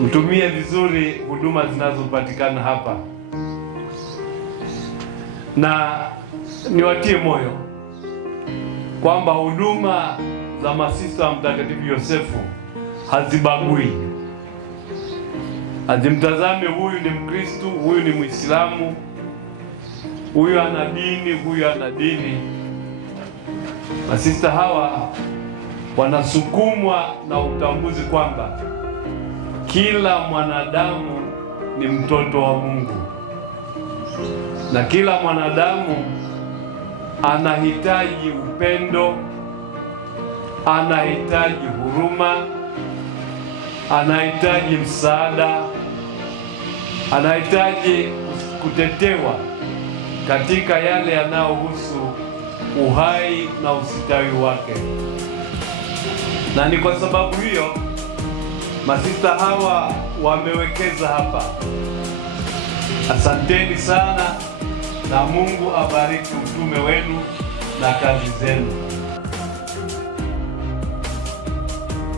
mtumie vizuri huduma zinazopatikana hapa, na niwatie moyo kwamba huduma za masista wa Mtakatifu Yosefu hazibagui, hazimtazame huyu ni Mkristo, huyu ni Muislamu, huyu ana dini, huyu ana dini. Masista hawa wanasukumwa na utambuzi kwamba kila mwanadamu ni mtoto wa Mungu na kila mwanadamu anahitaji upendo, anahitaji huruma, anahitaji msaada, anahitaji kutetewa katika yale yanayohusu uhai na usitawi wake. Na ni kwa sababu hiyo masista hawa wamewekeza hapa. Asanteni sana, na Mungu abariki utume wenu na kazi zenu.